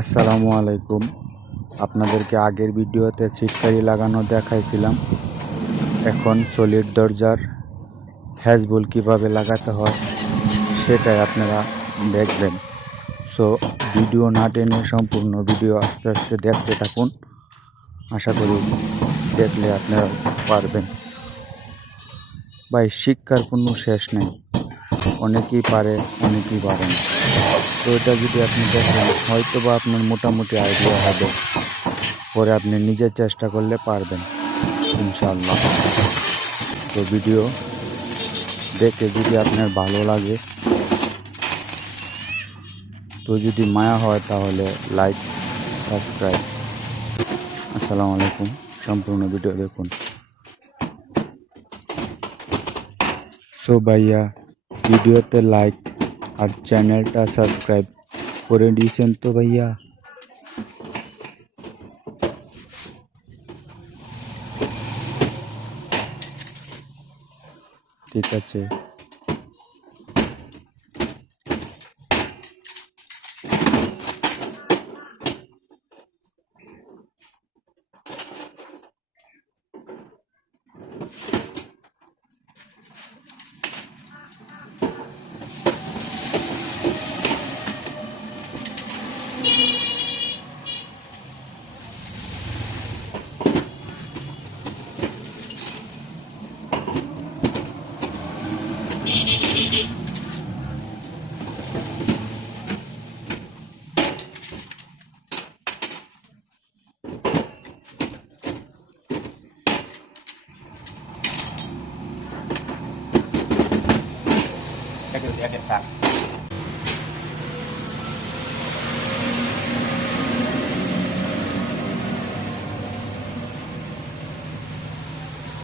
আসসালামু আলাইকুম। আপনাদেরকে আগের ভিডিওতে ছিটকারি লাগানো দেখাইছিলাম। এখন সলিড দরজার হ্যাজবল কিভাবে লাগাতে হয় সেটাই আপনারা দেখবেন। সো ভিডিও না টেনে সম্পূর্ণ ভিডিও আস্তে আস্তে দেখতে থাকুন। আশা করি দেখলে আপনারা পারবেন। ভাই, শিক্ষার কোনো শেষ নেই। অনেকেই পারে, অনেকেই পারে না। তো এটা যদি আপনি দেখেন, হয়তো বা আপনার মোটামুটি আইডিয়া হবে, পরে আপনি নিজে চেষ্টা করলে পারবেন ইনশাআল্লাহ। তো ভিডিও দেখে যদি আপনার ভালো লাগে, তো যদি মায়া হয় তাহলে লাইক, সাবস্ক্রাইব। আসসালামু আলাইকুম। সম্পূর্ণ ভিডিও দেখুন। সো ভাইয়া, ভিডিওতে লাইক আর চ্যানেলটা সাবস্ক্রাইব করে দিয়েছেন তো ভাইয়া? ঠিক আছে। Cái điều gì em kiểm tra